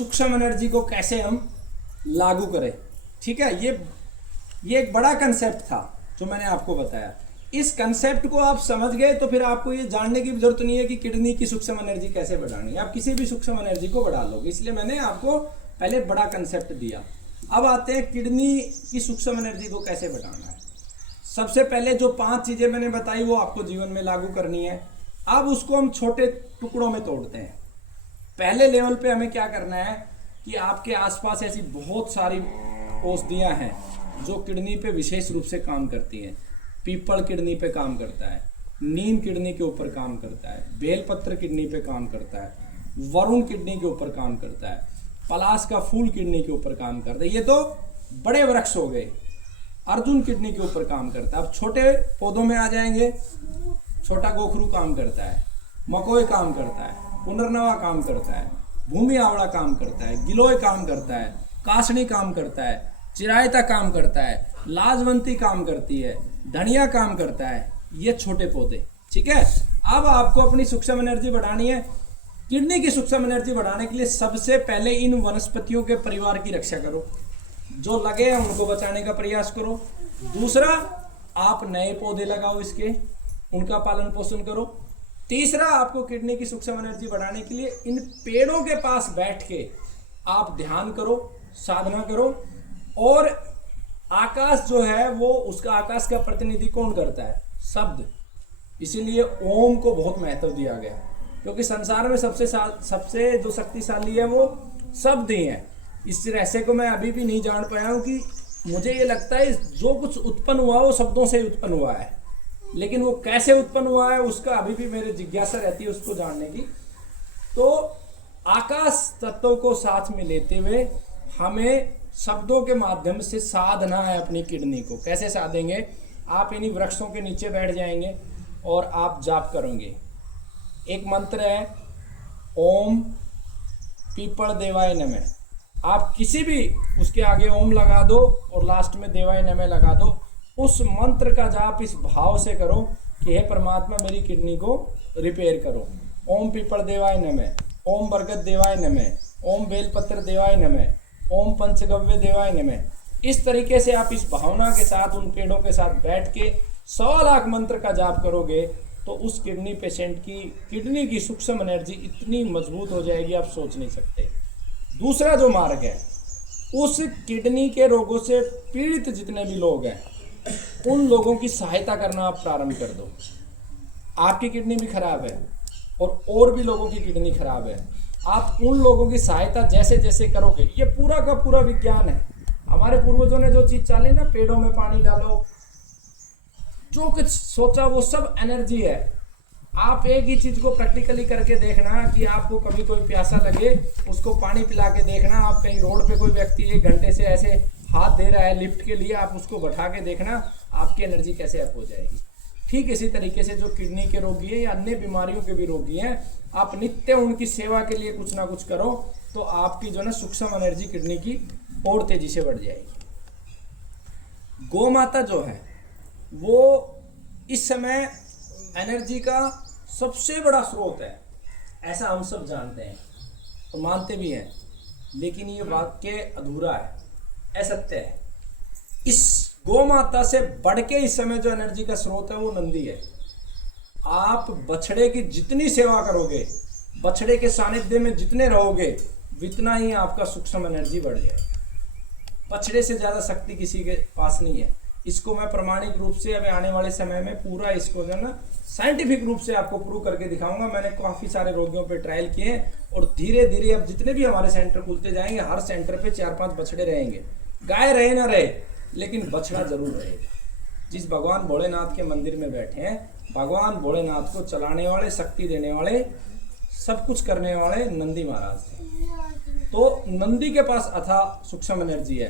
सूक्ष्म एनर्जी को कैसे हम लागू करें। ठीक है, ये एक बड़ा कंसेप्ट था जो मैंने आपको बताया। इस कंसेप्ट को आप समझ गए तो फिर आपको ये जानने की जरूरत नहीं है कि किडनी की सूक्ष्म एनर्जी कैसे बढ़ानी है, आप किसी भी सूक्ष्म एनर्जी को बढ़ा लोगे। इसलिए मैंने आपको पहले बड़ा कंसेप्ट दिया। अब आते हैं किडनी की सूक्ष्म एनर्जी को कैसे बढ़ाना है। सबसे पहले जो 5 चीजें मैंने बताई वो आपको जीवन में लागू करनी है। अब उसको हम छोटे टुकड़ों में तोड़ते हैं। पहले लेवल पे हमें क्या करना है कि आपके आसपास ऐसी बहुत सारी औषधियां हैं जो किडनी पे विशेष रूप से काम करती हैं। पीपल किडनी पे काम करता है, नीम किडनी के ऊपर काम करता है, बेलपत्र किडनी पे काम करता है, वरुण किडनी के ऊपर काम करता है, पलाश का फूल किडनी के ऊपर काम करता है। ये तो बड़े वृक्ष हो गए। अर्जुन किडनी के ऊपर काम करता है। अब छोटे पौधों में आ जाएंगे। छोटा गोखरू काम करता है, मकोई काम करता है, पुनर्नवा काम करता है, भूमि आवड़ा काम करता है, गिलोय काम करता है, कासनी काम करता है, चिरायता काम करता है, लाजवंती काम करती है, धनिया काम करता है। ये छोटे पौधे। ठीक है, अब आपको अपनी सूक्ष्म एनर्जी बढ़ानी है। किडनी की सूक्ष्म एनर्जी बढ़ाने के लिए सबसे पहले इन वनस्पतियों के परिवार की रक्षा करो, जो लगे हैं उनको बचाने का प्रयास करो। दूसरा, आप नए पौधे लगाओ, इसके उनका पालन पोषण करो। तीसरा, आपको किडनी की सूक्ष्म एनर्जी बढ़ाने के लिए इन पेड़ों के पास बैठ के आप ध्यान करो, साधना करो। और आकाश जो है वो उसका आकाश का प्रतिनिधि कौन करता है? शब्द। इसीलिए ओम को बहुत महत्व दिया गया, क्योंकि संसार में सबसे जो शक्तिशाली है वो शब्द ही है। इस रहस्य को मैं अभी भी नहीं जान पाया हूँ कि मुझे ये लगता है जो कुछ उत्पन्न हुआ वो शब्दों से उत्पन्न हुआ है, लेकिन वो कैसे उत्पन्न हुआ है उसका अभी भी मेरी जिज्ञासा रहती है उसको जानने की। तो आकाश तत्वों को साथ में लेते हुए हमें शब्दों के माध्यम से साधना है अपनी किडनी को। कैसे साधेंगे? आप इन्हीं वृक्षों के नीचे बैठ जाएंगे और आप जाप करोगे। एक मंत्र है ओम पीपल देवाय नमः। आप किसी भी उसके आगे ओम लगा दो और लास्ट में देवाय नमः लगा दो। उस मंत्र का जाप इस भाव से करो कि हे परमात्मा मेरी किडनी को रिपेयर करो। ओम पीपल देवाय नमः, ओम बरगद देवाय नमः, ओम बेलपत्र देवाय नमः, ओम पंचगव्य देवाय नमः। इस तरीके से आप इस भावना के साथ उन पेड़ों के साथ बैठ के 100 लाख मंत्र का जाप करोगे तो उस किडनी पेशेंट की किडनी की सूक्ष्म एनर्जी इतनी मजबूत हो जाएगी आप सोच नहीं सकते। दूसरा जो मार्ग है, उस किडनी के रोगों से पीड़ित जितने भी लोग हैं उन लोगों की सहायता करना आप प्रारंभ कर दो। आपकी किडनी भी खराब है और भी लोगों की किडनी खराब है। आप उन लोगों की सहायता जैसे जैसे करोगे, ये पूरा का पूरा विज्ञान है। हमारे पूर्वजों ने जो चीज चाली ना, पेड़ों में पानी डालो, जो कुछ सोचा वो सब एनर्जी है। आप एक ही चीज को प्रैक्टिकली करके देखना कि आपको कभी कोई प्यासा लगे उसको पानी पिला के देखना। आप कहीं रोड पे कोई व्यक्ति 1 घंटे से ऐसे हाथ दे रहा है लिफ्ट के लिए, आप उसको बैठा के देखना आपकी एनर्जी कैसे अप हो जाएगी। ठीक इसी तरीके से जो किडनी के रोगी हैं या अन्य बीमारियों के भी रोगी हैं, आप नित्य उनकी सेवा के लिए कुछ ना कुछ करो तो आपकी जो ना सूक्ष्म एनर्जी किडनी की और तेजी से बढ़ जाएगी। गौ माता जो है वो इस समय एनर्जी का सबसे बड़ा स्रोत है, ऐसा हम सब जानते हैं तो मानते भी हैं, लेकिन ये वाक्य अधूरा है, असत्य है। इस गौ माता से बढ़ के इस समय जो एनर्जी का स्रोत है वो नंदी है। आप बछड़े की जितनी सेवा करोगे, बछड़े के सानिध्य में जितने रहोगे, उतना ही आपका सूक्ष्म एनर्जी बढ़ जाएगा। बछड़े से ज्यादा शक्ति किसी के पास नहीं है। इसको मैं प्रमाणिक रूप से अब आने वाले समय में पूरा इसको जो ना साइंटिफिक रूप से आपको प्रूव करके दिखाऊंगा। मैंने काफी सारे रोगियों पे ट्रायल किए और धीरे धीरे अब जितने भी हमारे सेंटर खुलते जाएंगे, हर सेंटर पे 4-5 बछड़े रहेंगे। गाय रहे ना रहे, लेकिन बछड़ा जरूर रहेगा। जिस भगवान भोलेनाथ के मंदिर में बैठे हैं, भगवान भोलेनाथ को चलाने वाले, शक्ति देने वाले, सब कुछ करने वाले नंदी महाराज थे। तो नंदी के पास अथाह सूक्ष्म एनर्जी है।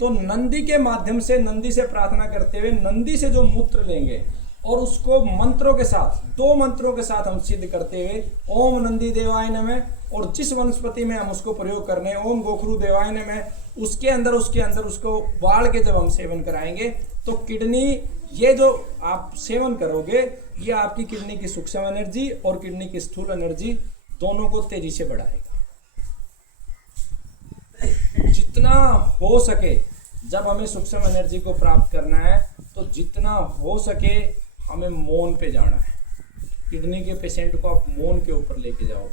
तो नंदी के माध्यम से, नंदी से प्रार्थना करते हुए, नंदी से जो मूत्र लेंगे और उसको मंत्रों के साथ, 2 मंत्रों के साथ हम सिद्ध करते हुए ओम नंदी देवाय नमः, और जिस वनस्पति में हम उसको प्रयोग करने ओम गोखरू देवाय नमः, उसके अंदर उसको बाढ़ के जब हम सेवन कराएंगे तो किडनी, ये जो आप सेवन करोगे ये आपकी किडनी की सूक्ष्म एनर्जी और किडनी की स्थूल एनर्जी दोनों को तेजी से बढ़ाएगा। जितना हो सके जब हमें सूक्ष्म एनर्जी को प्राप्त करना है तो जितना हो सके हमें मौन पे जाना है। किडनी के पेशेंट को आप मौन के ऊपर लेके जाओ।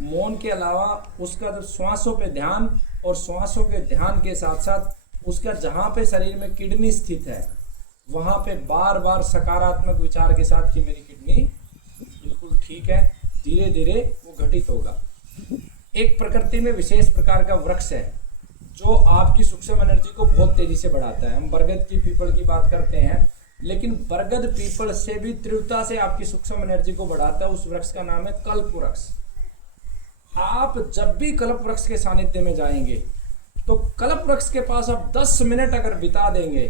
मौन के अलावा उसका तो श्वासों पे ध्यान, और श्वासों के ध्यान के साथ साथ उसका जहाँ पे शरीर में किडनी स्थित है वहाँ पे बार बार सकारात्मक विचार के साथ कि मेरी किडनी बिल्कुल ठीक है, धीरे धीरे वो घटित होगा। एक प्रकृति में विशेष प्रकार का वृक्ष है जो आपकी सूक्ष्म एनर्जी को बहुत तेजी से बढ़ाता है। हम बरगद की पीपल की बात करते हैं, लेकिन बरगद पीपल से भी तीव्रता से आपकी सूक्ष्म एनर्जी को बढ़ाता है। उस वृक्ष का नाम है कल्प वृक्ष। आप जब भी कल्प वृक्ष के सानिध्य में जाएंगे तो कल्प वृक्ष के पास आप 10 मिनट अगर बिता देंगे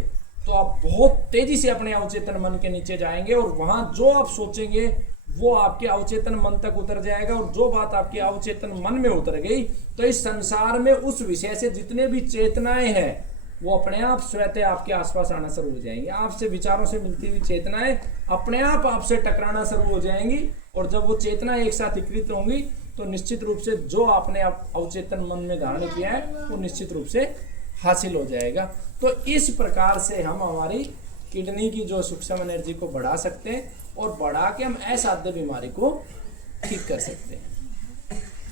तो आप बहुत तेजी से अपने अवचेतन मन के नीचे जाएंगे, और वहां जो आप सोचेंगे वो आपके अवचेतन मन तक उतर जाएगा। और जो बात आपके अवचेतन मन में उतर गई तो इस संसार में उस विषय से जितने भी चेतनाएं हैं वो अपने आप स्वतः आपके आसपास आना शुरू हो जाएंगी। आपसे विचारों से मिलती हुई चेतनाएं अपने आप आपसे टकराना शुरू हो जाएंगी, और जब वो चेतनाएं एक साथ एकत्रित होंगी तो निश्चित रूप से जो आपने अवचेतन मन में धारण किया है वो निश्चित रूप से हासिल हो जाएगा। तो इस प्रकार से हम हमारी किडनी की जो सूक्ष्म एनर्जी को बढ़ा सकते हैं, और बढ़ा के हम असाध्य बीमारी को ठीक कर सकते हैं।